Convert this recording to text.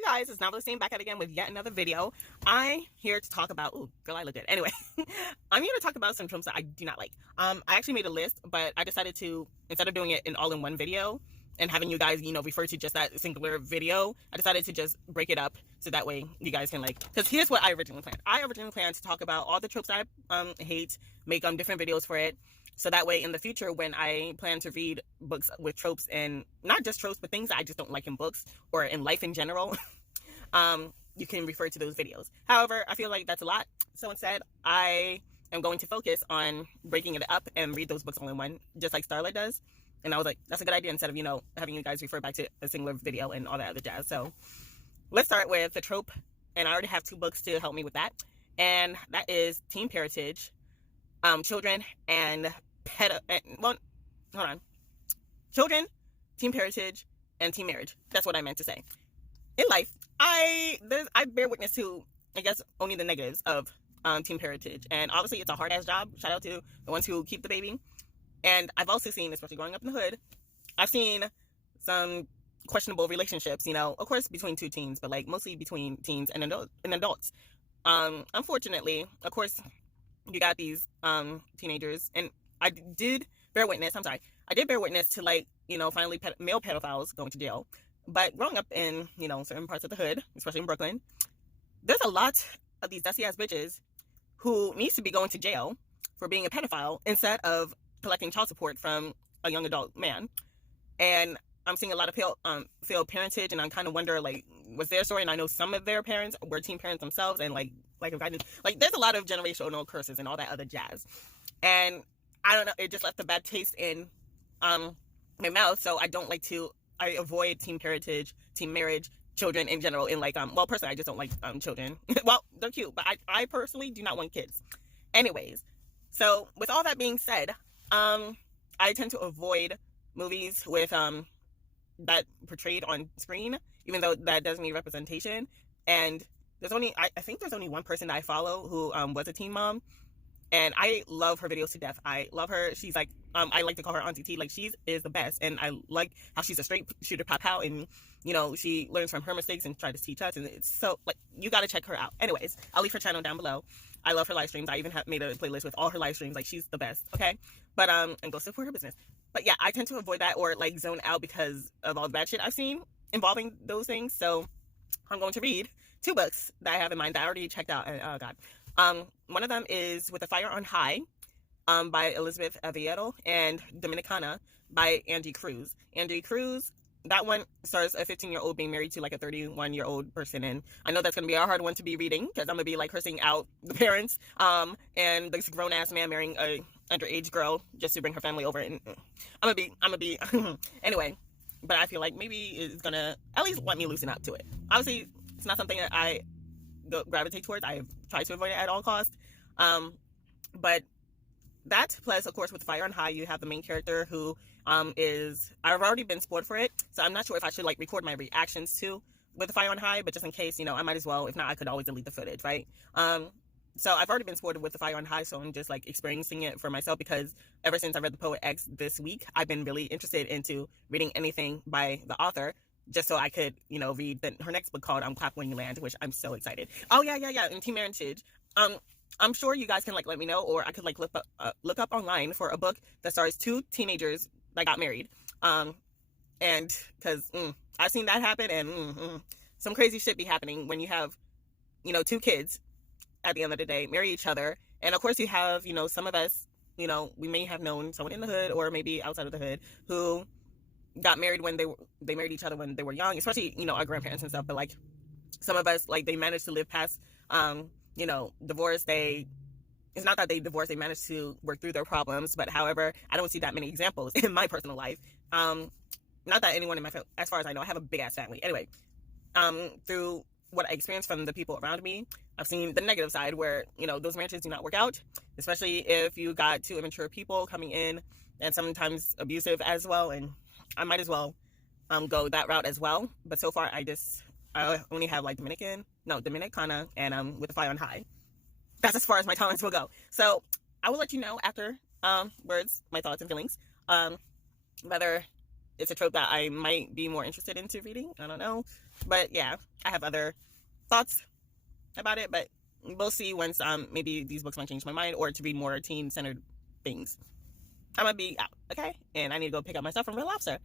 you guys, it's Novelist back at again with yet another video. I'm here to talk about, oh girl, I look good. Anyway, I'm here to talk about some tropes that I do not like. I actually made a list, but I decided to, instead of doing it in all in one video and having you guys, refer to just that singular video, I decided to just break it up so that way you guys can because here's what I originally planned. I originally planned to talk about all the tropes I hate, make different videos for it. So that way in the future, when I plan to read books with tropes, and not just tropes, but things that I just don't like in books or in life in general, you can refer to those videos. However, I feel like that's a lot. So instead, I am going to focus on breaking it up and read those books all in one, just like Starlight does. And I was like, that's a good idea, instead of, having you guys refer back to a singular video and all that other jazz. So let's start with the trope. And I already have 2 books to help me with that. And that is Team Parentage, Children, and Children, Team Parentage, and Team Marriage. That's what I meant to say. In life, I bear witness to, I guess, only the negatives of Team Parentage. And obviously, it's a hard-ass job. Shout out to the ones who keep the baby. And I've also seen, especially growing up in the hood, I've seen some questionable relationships, of course, between 2 teens, but mostly between teens and adults. Unfortunately, of course, you got these teenagers, and I did bear witness to finally male pedophiles going to jail. But growing up in, certain parts of the hood, especially in Brooklyn, there's a lot of these dusty ass bitches who needs to be going to jail for being a pedophile instead of collecting child support from a young adult man. And I'm seeing a lot of failed parentage, and I kind of wonder, what's their story? And I know some of their parents were teen parents themselves, and there's a lot of generational curses and all that other jazz. And I don't know, it just left a bad taste in my mouth. So I avoid Team Parentage, Team Marriage, children in general. In personally, I just don't like children. Well, they're cute, but I personally do not want kids. Anyways, so with all that being said, I tend to avoid movies with that portrayed on screen, even though that does need representation. And I think there's only one person that I follow who was a teen mom, and I love her videos to death. I love her. She's I like to call her Auntie T. She is the best, and I like how she's a straight shooter pop out, and she learns from her mistakes and tries to teach us, and it's so you got to check her out. Anyways, I'll leave her channel down below. I love her live streams. I even have made a playlist with all her live streams. She's the best. Okay, but and go support her business. But yeah, I tend to avoid that or zone out because of all the bad shit I've seen involving those things. So I'm going to read 2 books that I have in mind that I already checked out. And oh god, one of them is With a Fire on High, by Elizabeth Aviedo, and Dominicana by Angie Cruz. Angie Cruz, that one stars a 15-year-old being married to a 31-year-old person, and I know that's going to be a hard one to be reading because I'm going to be cursing out the parents, and this grown-ass man marrying a underage girl just to bring her family over, and I'm gonna be anyway, but I feel maybe it's going to at least let me loosen up to it. Obviously, it's not something that I gravitate towards. I've tried to avoid it at all costs, but that, plus of course with Fire on High, you have the main character who I've already been spoiled for it, so I'm not sure if I should record my reactions to With the Fire on High, but just in case, I might as well. If not, I could always delete the footage, right? So I've already been spoiled with the Fire on High, so I'm just experiencing it for myself, because ever since I read The Poet X this week, I've been really interested into reading anything by the author, just so I could, read her next book called Clap When You Land, which I'm so excited. Oh yeah, and Team Parentage. I'm sure you guys can let me know, or I could look up online for a book that stars 2 teenagers that got married. And because I've seen that happen, and some crazy shit be happening when you have 2 kids at the end of the day marry each other. And of course you have some of us, we may have known someone in the hood or maybe outside of the hood who got married when they married each other when they were young, especially our grandparents and stuff. But some of us, they managed to live past divorce. It's not that they divorced, they managed to work through their problems. But however, I don't see that many examples in my personal life. Not that anyone in my family, as far as I know, I have a big ass family. Anyway, through what I experienced from the people around me, I've seen the negative side where, those marriages do not work out, especially if you got 2 immature people coming in, and sometimes abusive as well. And I might as well go that route as well. But so far, I only have Dominicana, and With a Fire on High. That's as far as my tolerance will go. So I will let you know after words, my thoughts and feelings, whether it's a trope that I might be more interested into reading. I don't know. But yeah, I have other thoughts about it, but we'll see once maybe these books might change my mind or to read more teen centered things. I'm gonna be out, okay? And I need to go pick up my stuff from Red Lobster.